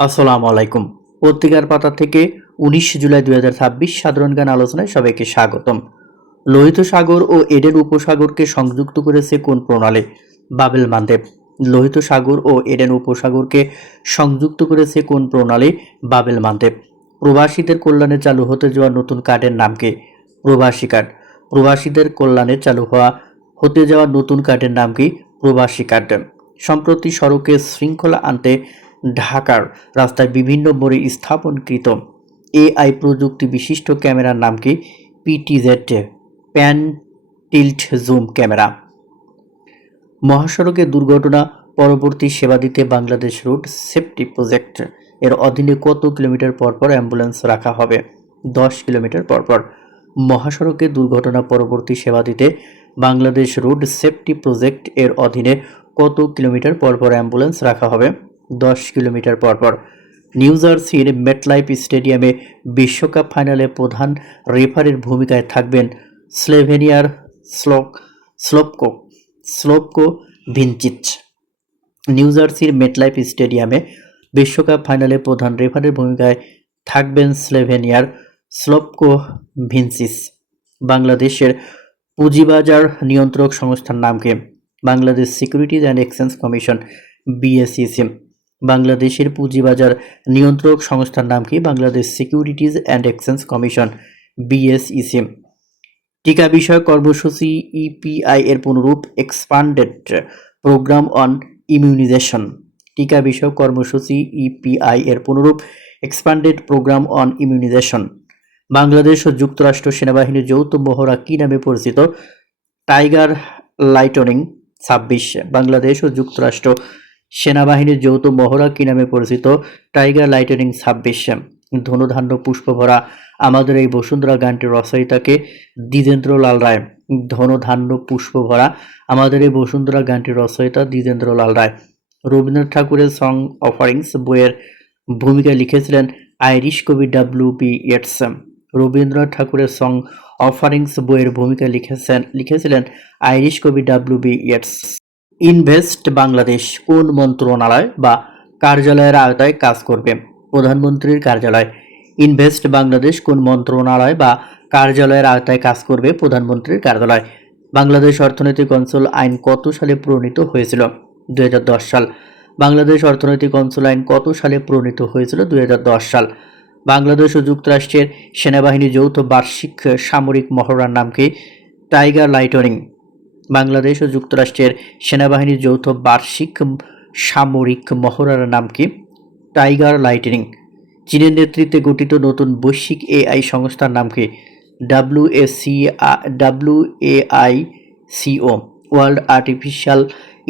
আসসালামু আলাইকুম। পত্রিকার পাতা থেকে ১৯ জুলাই ২০২৬ সাধারণ জ্ঞান আলোচনায় সবাইকে স্বাগতম। লোহিত সাগর ও এডেন উপসাগরকে সংযুক্ত করেছে কোন প্রণালী? বাবেল মানদেব। লোহিত সাগর ও এডেন উপসাগরকে সংযুক্ত করেছে কোন প্রণালী? Bab el Mandeb. প্রবাসীদের কল্যাণে চালু হতে যাওয়া নতুন কার্ডের নাম কি? প্রবাসী কার্ড। প্রবাসীদের কল্যাণে চালু হতে যাওয়া নতুন কার্ডের নাম কি? প্রবাসী কার্ড। সম্প্রতি সড়কে শৃঙ্খলা আনতে ঢাকার রাস্তায় বিভিন্ন মোড়ে স্থাপনকৃত এআই প্রযুক্তি বিশিষ্ট ক্যামেরার নাম কি? PTZ pan tilt zoom camera. মহাসড়কে দুর্ঘটনা পরবর্তী সেবা দিতে বাংলাদেশ রোড সেফটি প্রজেক্ট এর অধীনে কত কিলোমিটার পর পর অ্যাম্বুলেন্স রাখা হবে? 10 কিলোমিটার পর পর। মহাসড়কে দুর্ঘটনা পরবর্তী সেবা দিতে বাংলাদেশ রোড সেফটি প্রজেক্ট এর অধীনে কত কিলোমিটার পর পর অ্যাম্বুলেন্স রাখা হবে? 10 কিলোমিটার পর পর। নিউ জার্সির মেটলাইফ স্টেডিয়ামে বিশ্বকাপ ফাইনালে প্রধান রেফারির ভূমিকায় থাকবেন স্লোভেনিয়ার স্লোভকো স্লোভকো ভিনচিচ। নিউ জার্সির মেটলাইফ স্টেডিয়ামে বিশ্বকাপ ফাইনালে প্রধান রেফারির ভূমিকায় থাকবেন স্লোভেনিয়ার স্লোভকো ভিনচিচ। বাংলাদেশের পুঁজিবাজার নিয়ন্ত্রক সংস্থার নাম কি? Bangladesh securities and exchange commission, BSEC. বাংলাদেশের পুঁজিবাজার নিয়ন্ত্রক সংস্থার নাম কি? Bangladesh securities and exchange commission, BSEC. টিকা বিষয়ক কর্মসূচি ইপিআই এর পুনরূপ এক্সপান্ডেড প্রোগ্রাম অন ইমিউনাইজেশন। টিকা বিষয়ক কর্মসূচি ইপিআই এর পুনরূপ expanded programme on immunisation. Bangladesh ও যুক্তরাষ্ট্র সেনাবাহিনীর যৌথ মহড়া কি নামে পরিচিত? Tiger lightning ২৬। বাংলাদেশ ও যুক্তরাষ্ট্র সেনাবাহিনীর যৌথ মহড়া কি নামে পরিচিত? Tiger lightning ২৬। ধনুধান্য পুষ্পভরা আমাদের এই বসুন্ধরা গানটির রচয়িতাকে? দ্বিজেন্দ্রলাল রায়। ধনধান্য পুষ্পভরা আমাদের এই বসুন্ধরা গানটির রচয়িতা দ্বিজেন্দ্রলাল রায়। রবীন্দ্রনাথ ঠাকুরের সং অফারিংস বইয়ের ভূমিকা লিখেছিলেন আইরিশ কবি ডব্লিউ.বি. ইয়েটস। রবীন্দ্রনাথ ঠাকুরের সং অফারিংস বইয়ের ভূমিকা লিখেছিলেন আইরিশ কবি ডব্লিউ.বি. ইয়েটস। ইনভেস্ট বাংলাদেশ কোন মন্ত্রণালয় বা কার্যালয়ের আওতায় কাজ করবে? প্রধানমন্ত্রীর কার্যালয়। ইনভেস্ট বাংলাদেশ কোন মন্ত্রণালয় বা কার্যালয়ের আওতায় কাজ করবে? প্রধানমন্ত্রীর কার্যালয়। বাংলাদেশ অর্থনৈতিক অঞ্চল আইন কত সালে প্রণীত হয়েছিল? ২০১০ সাল। বাংলাদেশ অর্থনৈতিক অঞ্চল আইন কত সালে প্রণীত হয়েছিল? ২০১০ সাল। বাংলাদেশ ও যুক্তরাষ্ট্রের সেনাবাহিনীর যৌথ বার্ষিক সামরিক মহড়ার নাম কি? Tiger lightning. বাংলাদেশ ও যুক্তরাষ্ট্রের সেনাবাহিনীর যৌথ বার্ষিক সামরিক মহড়ার নাম কি? Tiger lightning. চীনের নেতৃত্বে গঠিত নতুন বৈশ্বিক এআই সংস্থার নাম কি? WAICO, world artificial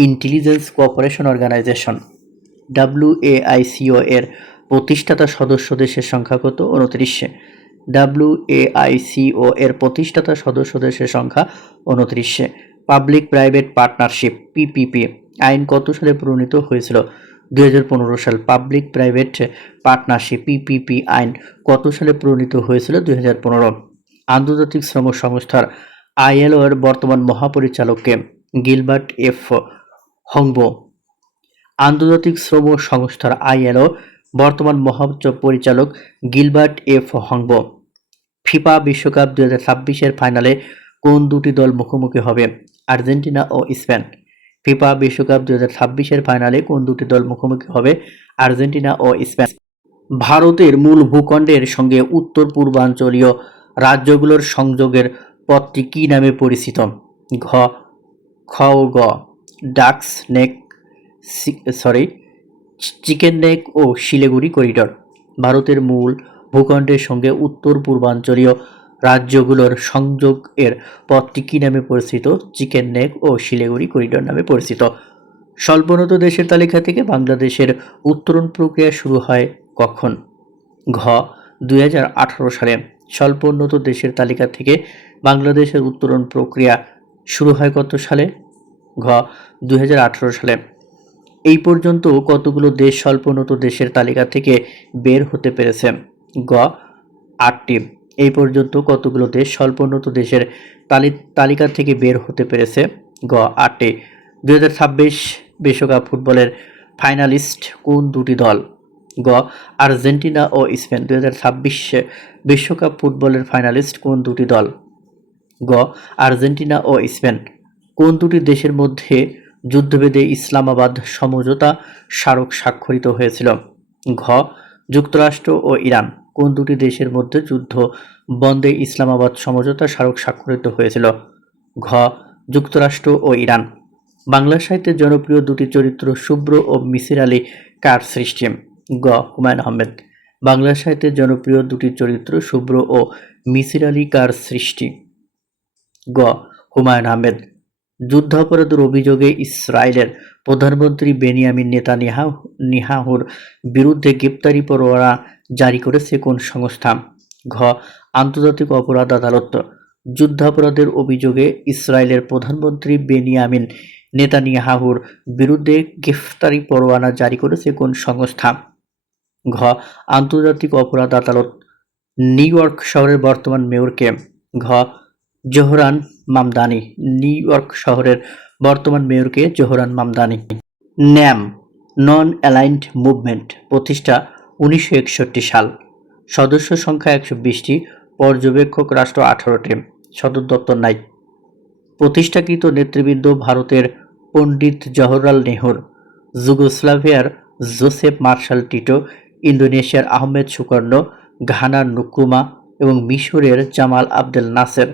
intelligence cooperation organisation. WAICO এর প্রতিষ্ঠাতা সদস্য দেশের সংখ্যা কত? 29। ডাব্লিউএআইসিও এর প্রতিষ্ঠাতা সদস্য দেশের সংখ্যা 29। পাবলিক প্রাইভেট পার্টনারশিপ পিপিপি আইন কত সালে প্রণীত হয়েছিল? ২০১৫ সাল। পাবলিক প্রাইভেট পার্টনারশিপ পিপিপি আইন কত সালে প্রণীত হয়েছিল? ২০১৫। আন্তর্জাতিক শ্রম সংস্থার আইএলও এর বর্তমান মহাপরিচালককে? Gilbert F Houngbo. আন্তর্জাতিক শ্রম সংস্থার আইএলও বর্তমান মহাপরিচালক গিলবার্ট এফ হংবো। ফিফা বিশ্বকাপ ২০২৬-এর ফাইনালে কোন দুটি দল মুখোমুখি হবে? আর্জেন্টিনা ও স্পেন। ফিফা বিশ্বকাপ ২০২৬-এর ফাইনালে কোন দুটি দল মুখোমুখি হবে? আর্জেন্টিনা ও স্পেন। ভারতের মূল ভূখণ্ডের সঙ্গে উত্তর পূর্বাঞ্চলীয় রাজ্যগুলোর সংযোগের পথটি কী নামে পরিচিত? ঘ খ ও গ। ডাকস নেক চিকেন নেক ও শিলিগুড়ি করিডর। ভারতের মূল ভূখণ্ডের সঙ্গে উত্তর পূর্বাঞ্চলীয় রাজ্যগুলোর সংযোগ এর পথটি কী নামে পরিচিত? চিকেন নেক ও শিলিগুড়ি করিডর নামে পরিচিত। স্বল্পোন্নত দেশের তালিকা থেকে বাংলাদেশের উত্তরণ প্রক্রিয়া শুরু হয় কখন? ঘ ২০১৮ সালে। স্বল্পোন্নত দেশের তালিকা থেকে বাংলাদেশের উত্তরণ প্রক্রিয়া শুরু হয় কত সালে? ঘ ২০১৮ সালে। এই পর্যন্ত কতগুলো দেশ স্বল্পোন্নত দেশের তালিকা থেকে বের হতে পেরেছে? গ ৮টি। এই পর্যন্ত কতগুলো দেশ স্বল্পোন্নত দেশের তালিকা থেকে বের হতে পেরেছে? গ ৮টি। ২০২৬ বিশ্বকাপ ফুটবলের ফাইনালিস্ট কোন দুটি দল? গ আর্জেন্টিনা ও স্পেন 2026 বিশ্বকাপ ফুটবলের ফাইনালিস্ট কোন দুটি দল? গ আর্জেন্টিনা ও স্পেন। কোন দুটি দেশের মধ্যে যুদ্ধবেদে ইসলামাবাদ সমঝোতা স্মারক স্বাক্ষরিত হয়েছিল? ঘ যুক্তরাষ্ট্র ও ইরান। কোন দুটি দেশের মধ্যে যুদ্ধ বন্ধে ইসলামাবাদ সমঝোতা স্মারক স্বাক্ষরিত হয়েছিল? ঘ যুক্তরাষ্ট্র ও ইরান। বাংলা সাহিত্যের জনপ্রিয় দুটি চরিত্র শুভ্র ও মিসির আলী কার সৃষ্টি? গ হুমায়ুন আহমেদ। বাংলা সাহিত্যের জনপ্রিয় দুটি চরিত্র শুভ্র ও মিসির আলী কার সৃষ্টি? গ হুমায়ুন আহমেদ। যুদ্ধাপরাধের অভিযোগে ইসরায়েলের প্রধানমন্ত্রী বেনিয়ামিন নেতানিয়াহুর বিরুদ্ধে গ্রেপ্তারি পরোয়ানা জারি করেছে কোন সংস্থা? ঘ আন্তর্জাতিক অপরাধ আদালত। যুদ্ধাপরাধের অভিযোগে ইসরায়েলের প্রধানমন্ত্রী বেনিয়ামিন নেতানিয়াহুর বিরুদ্ধে গ্রেফতারি পরোয়ানা জারি করেছে কোন সংস্থা? ঘ আন্তর্জাতিক অপরাধ আদালত। নিউ ইয়র্ক শহরের বর্তমান মেয়র কে? ঘ জোহরান মামদানি। নিউ ইয়র্ক শহরের বর্তমান মেয়র কে? Zohran Mamdani. NAM non aligned movement প্রতিষ্ঠা 1961 সাল। সদস্য সংখ্যা 120টি, পর্যবেক্ষক রাষ্ট্র 18টি, সদর দপ্তর নাই। প্রতিষ্ঠাকৃত নেতৃবৃন্দ ভারতের পণ্ডিত জওহরলাল নেহরু, যুগোস্লাভিয়ার জোসেফ মার্শাল টিটো, ইন্দোনেশিয়ার আহমেদ সুকর্ণ, ঘানার নক্রুমা এবং মিশরের জামাল আবদেল নাসের।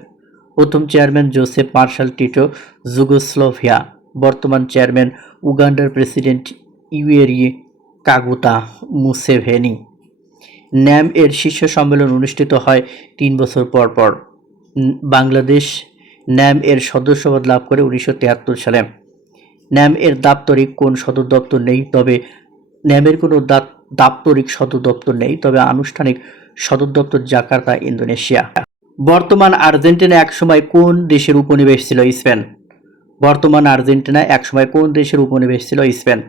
প্রথম chairman Joseph Marshal Tito, Yugoslavia. বর্তমান চেয়ারম্যান উগান্ডার president Yoweri Kaguta Museveni. NAM এর শীর্ষ সম্মেলন অনুষ্ঠিত হয় 3 বছর পর পর। বাংলাদেশ ন্যাম এর সদস্যপদ লাভ করে 1973 সালে। ন্যাম এর দাপ্তরিক কোন সদর দপ্তর নেই, তবে ন্যামের কোনো দাপ্তরিক সদর দপ্তর নেই, তবে আনুষ্ঠানিক সদর দপ্তর জাকার্তা, ইন্দোনেশিয়া। বর্তমান আর্জেন্টিনা একসময় কোন দেশের উপনিবেশ ছিল? স্পেন। বর্তমান আর্জেন্টিনা একসময় কোন দেশের উপনিবেশ ছিল? স্পেন।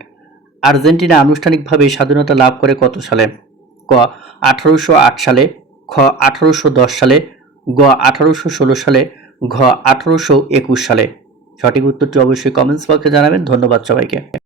আর্জেন্টিনা আনুষ্ঠানিকভাবে স্বাধীনতা লাভ করে কত সালে? ক 1808 সালে, খ 1810 সালে, গ 1816 সালে, ঘ 1821 সালে। সঠিক উত্তরটি অবশ্যই কমেন্টস বক্সে জানাবেন। ধন্যবাদ সবাইকে।